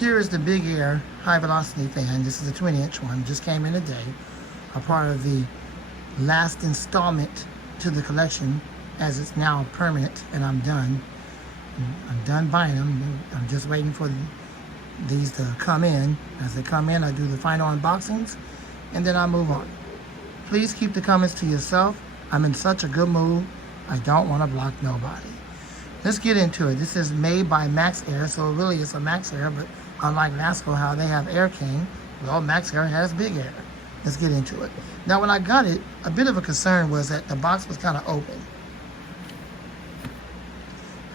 Here is the Big Air high velocity fan. This is a 20-inch one. Just came in today. A part of the last installment to the collection, as it's now permanent and I'm done. I'm done buying them. I'm just waiting for these to come in. As they come in, I do the final unboxings and then I move on. Please keep the comments to yourself. I'm in such a good mood. I don't want to block nobody. Let's get into it. This is made by MaxxAir, so really it's a MaxxAir, but unlike Lasco, how they have Air King, well, MaxxAir has Big Air. Let's get into it. Now, when I got it, a bit of a concern was that the box was kind of open.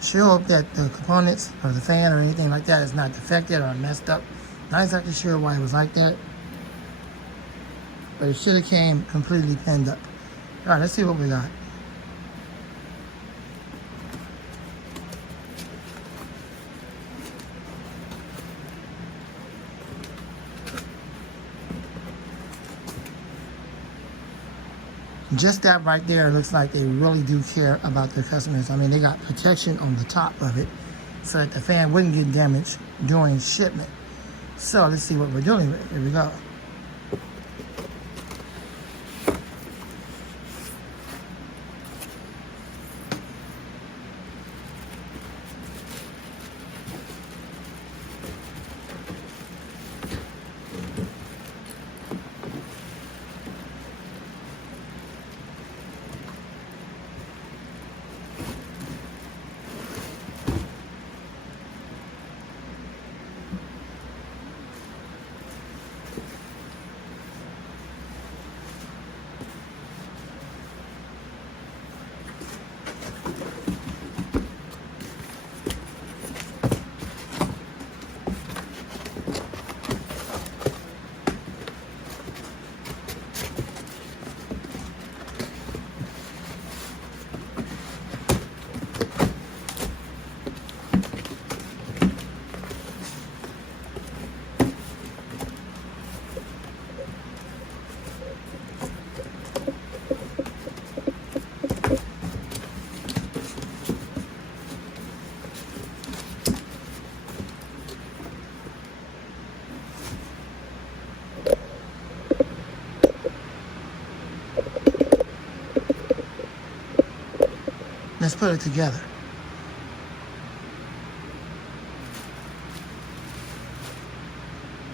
Sure hope that the components or the fan or anything like that is not defected or messed up. Not exactly sure why it was like that, but it should have came completely pinned up. All right, let's see what we got. Just that right there looks like they really do care about their customers. I mean, they got protection on the top of it so that the fan wouldn't get damaged during shipment. So let's see what we're dealing with. Here we go. Let's put it together.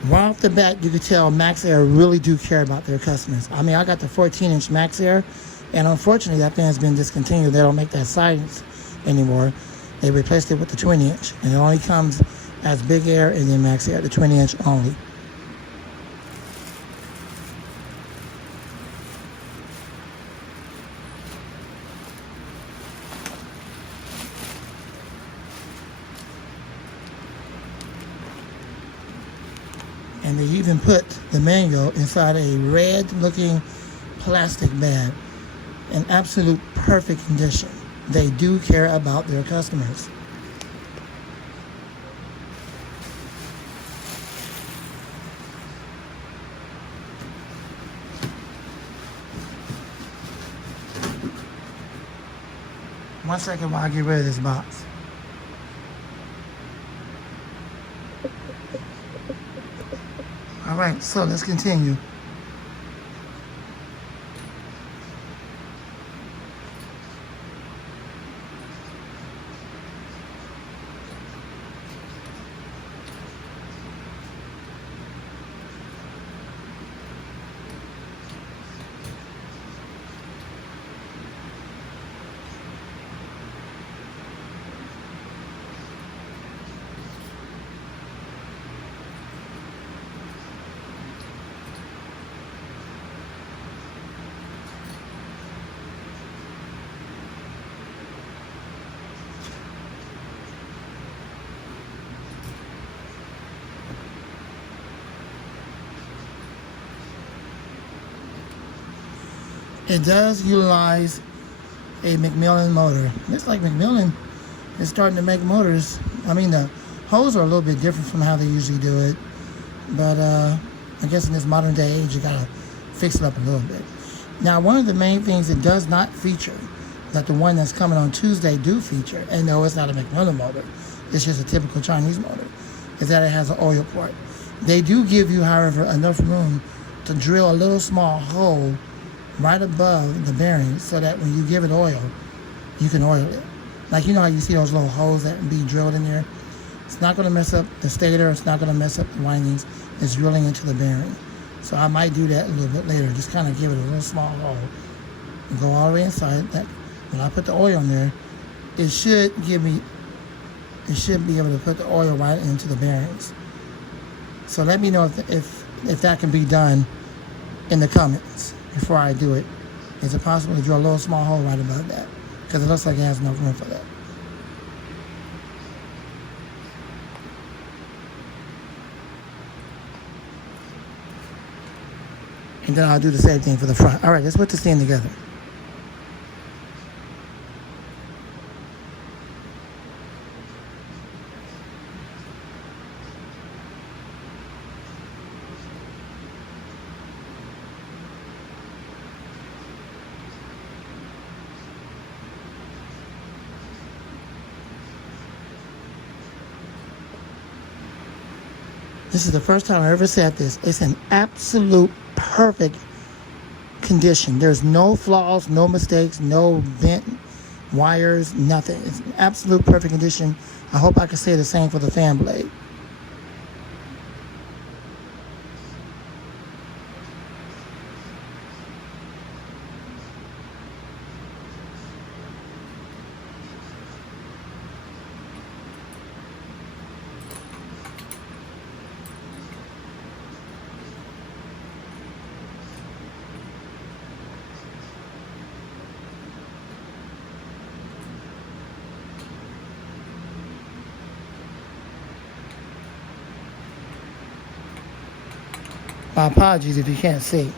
Right off the bat, you could tell MaxxAir really do care about their customers. I mean, I got the 14-inch MaxxAir, and unfortunately, that fan's been discontinued. They don't make that size anymore. They replaced it with the 20-inch, and it only comes as Big Air and then MaxxAir, the 20-inch only. And they even put the manual inside a red-looking plastic bag in absolute perfect condition. They do care about their customers. One second while I get rid of this box. All right, so let's continue. It does utilize a McMillan motor. Looks like McMillan is starting to make motors. I mean, the hose are a little bit different from how they usually do it, but I guess in this modern day age, you gotta fix it up a little bit. Now, one of the main things it does not feature, that the one that's coming on Tuesday do feature, and no, it's not a McMillan motor, it's just a typical Chinese motor, is that it has an oil port. They do give you, however, enough room to drill a little small hole right above the bearing so that when you give it oil, you can oil it. Like, you know how you see those little holes that be drilled in there? It's not going to mess up the stator. It's not going to mess up the windings. It's drilling into the bearing. So I might do that a little bit later. Just kind of give it a little small hole and go all the way inside. That when I put the oil in there, it should be able to put the oil right into the bearings. So let me know if that can be done in the comments before I do it. Is it possible to drill a little small hole right above that? Because it looks like it has enough room for that. And then I'll do the same thing for the front. All right, let's put this thing together. This is the first time I ever said this. It's in absolute perfect condition. There's no flaws, no mistakes, no bent wires, nothing. It's in absolute perfect condition. I hope I can say the same for the fan blade. My apologies if you can't see.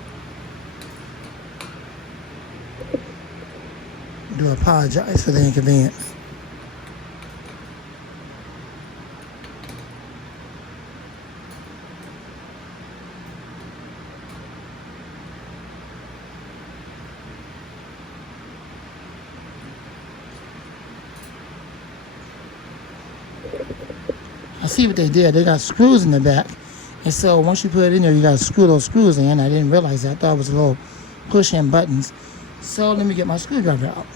I do apologize for the inconvenience. I see what they did. They got screws in the back. And so once you put it in there, you got to screw those screws in. I didn't realize that. I thought it was a little push-in buttons. So let me get my screwdriver out.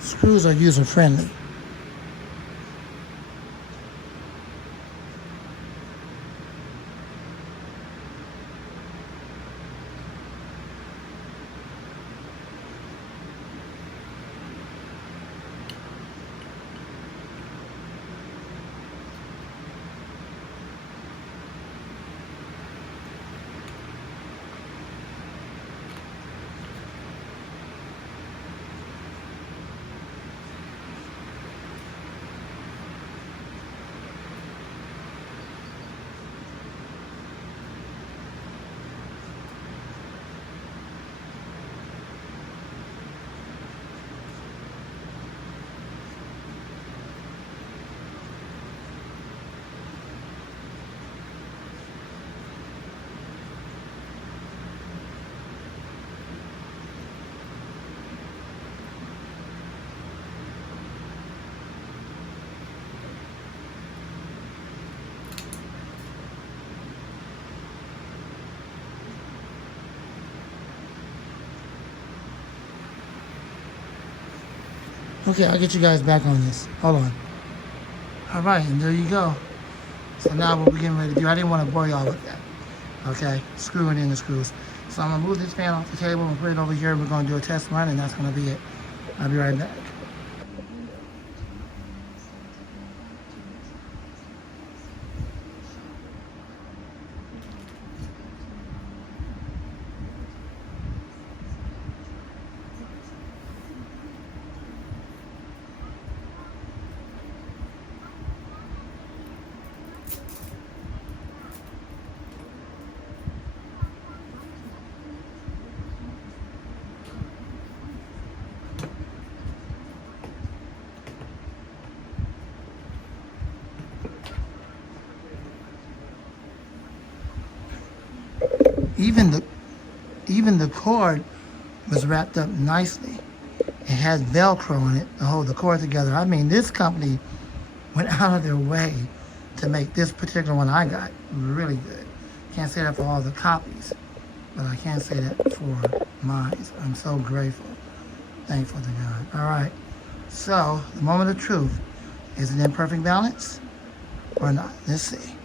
Screws are user-friendly. Okay, I'll get you guys back on this. Hold on. All right, and there you go. So now what we're getting ready to do, I didn't want to bore y'all with that. Okay, screwing in the screws. So I'm gonna move this fan off the table and put it over here. We're gonna do a test run and that's gonna be it. I'll be right back. Even the even the cord was wrapped up nicely. It has Velcro on it to hold the cord together. I mean, this company went out of their way to make this particular one I got really good. Can't say that for all the copies, but I can say that for mine. I'm so grateful, thankful to God. All right, so the moment of truth, is it in perfect balance or not? Let's see.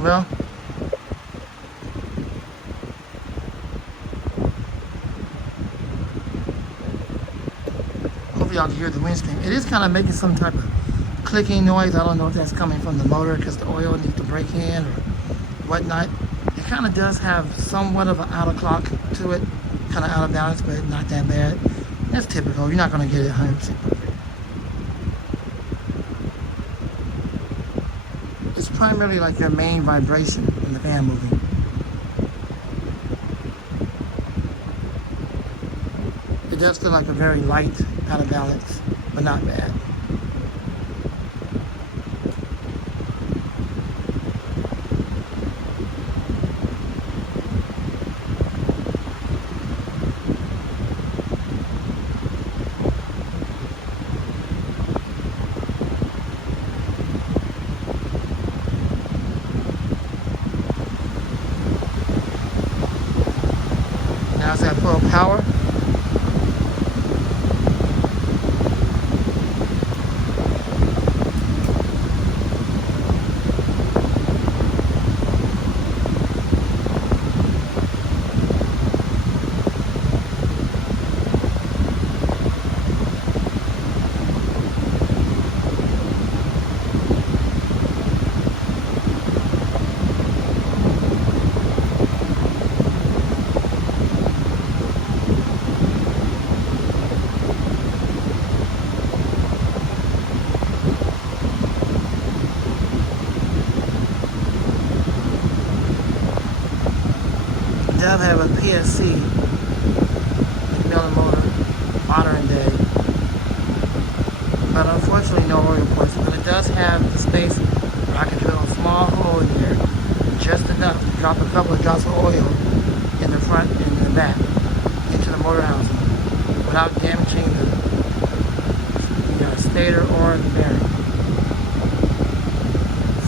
Well, hopefully y'all can hear the windscreen. It is kind of making some type of clicking noise. I don't know if that's coming from the motor because the oil needs to break in or whatnot. It kind of does have somewhat of an out of clock to it, kind of out of balance, but not that bad. That's typical. You're not going to get it 100% perfect. It's primarily like your main vibration in the fan moving. It does feel like a very light out of balance, but not bad. Now it's at full power. Does have a PSC McMillan motor, modern day, but unfortunately no oil ports. But it does have the space where I can drill a small hole in there, just enough to drop a couple of drops of oil in the front and in the back into the motor housing without damaging the stator or the bearing.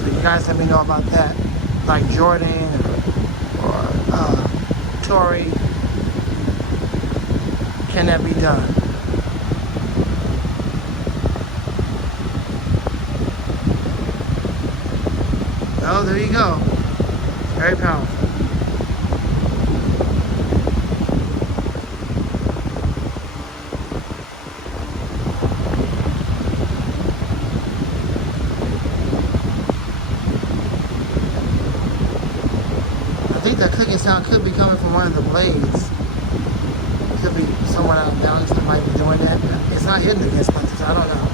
So you guys let me know about that, like Jordan or Tory. Can that be done? Oh, there you go. Very powerful. I think that clicking sound could be coming from one of the blades. Could be someone out of balance that might be doing that. It's not hidden against my so I don't know.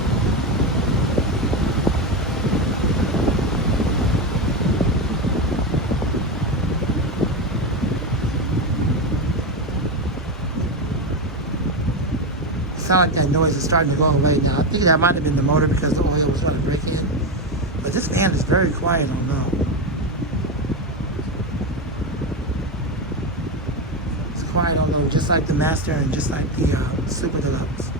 sound like that noise is starting to go away now. I think that might have been the motor because the oil was going to break in. But this fan is very quiet on low. It's quiet on low, just like the Master and just like the Super Deluxe.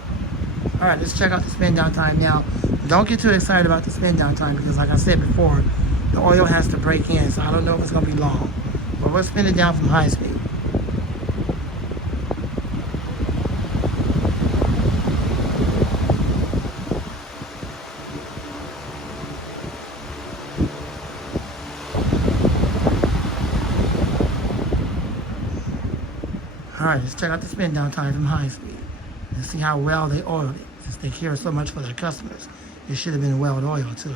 Alright, let's check out the spin down time now. Don't get too excited about the spin down time because like I said before, the oil has to break in, so I don't know if it's going to be long. But we'll spin it down from high speed. Alright, let's check out the spin down time from high speed and see how well they oiled it. Since they care so much for their customers, it should have been well oiled too.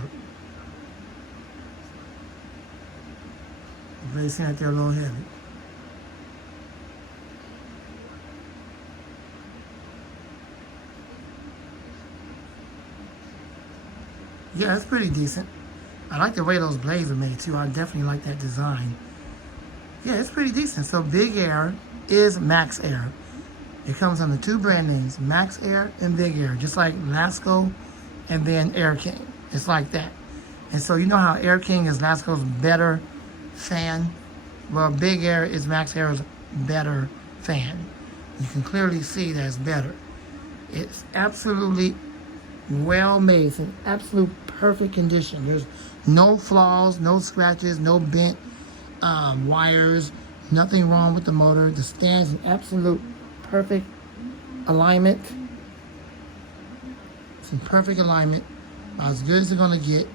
Really seem like they're a little heavy. Yeah, it's pretty decent. I like the way those blades are made too. I definitely like that design. Yeah, it's pretty decent. So Big Air is Max Air. It comes under two brand names, Max Air and Big Air, just like Lasco and then Air King. It's like that. And so you know how Air King is Lasco's better fan? Well, Big Air is Max Air's better fan. You can clearly see that it's better. It's absolutely well made. It's in absolute perfect condition. There's no flaws, no scratches, no bent wires, nothing wrong with the motor. The stand's in absolute perfect alignment. It's in perfect alignment, as good as it's gonna get.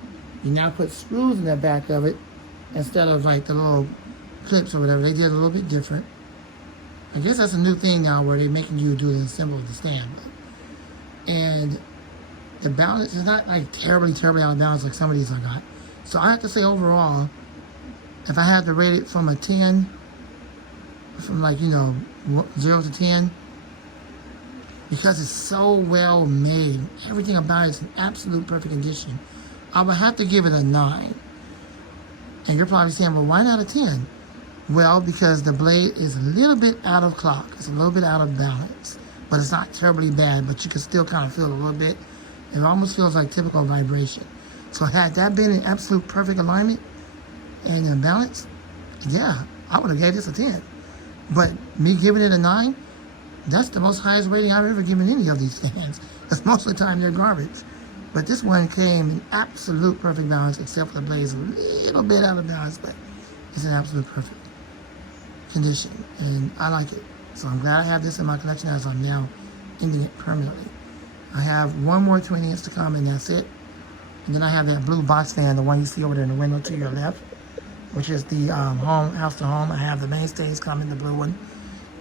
You now put screws in the back of it instead of like the little clips or whatever. They did a little bit different. I guess that's a new thing now where they're making you do the assemble of the stand. And the balance is not like terribly out of balance like some of these I got. So I have to say overall, if I had to rate it from a 10, from like, you know, 0 to 10, because it's so well made, everything about it is in absolute perfect condition, I would have to give it a 9. And you're probably saying, well, why not a 10? Well, because the blade is a little bit out of clock. It's a little bit out of balance. But it's not terribly bad, but you can still kind of feel it a little bit. It almost feels like typical vibration. So had that been in absolute perfect alignment and in balance, yeah, I would have gave this a 10. But me giving it a 9, that's the most highest rating I've ever given any of these fans. Because most of the time they're garbage. But this one came in absolute perfect balance, except for the blades a little bit out of balance, but it's in absolute perfect condition. And I like it. So I'm glad I have this in my collection as I'm now ending it permanently. I have one more 20 inch to come and that's it. And then I have that blue box fan, the one you see over there in the window to your left, which is the home, house to home. I have the mainstays coming, the blue one.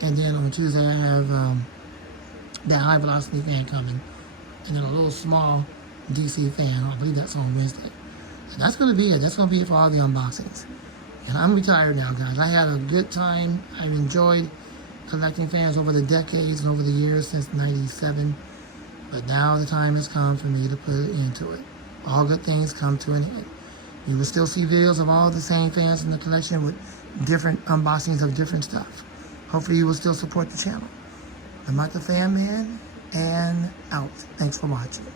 And then on Tuesday I have that high velocity fan coming. And then a little small DC fan. I believe that's on Wednesday. And that's going to be it. That's going to be it for all the unboxings. And I'm retired now, guys. I had a good time. I've enjoyed collecting fans over the decades and over the years since '97. But now the time has come for me to put an end to it. All good things come to an end. You will still see videos of all the same fans in the collection with different unboxings of different stuff. Hopefully you will still support the channel. I'm Mike the Fan Man, and out. Thanks for watching.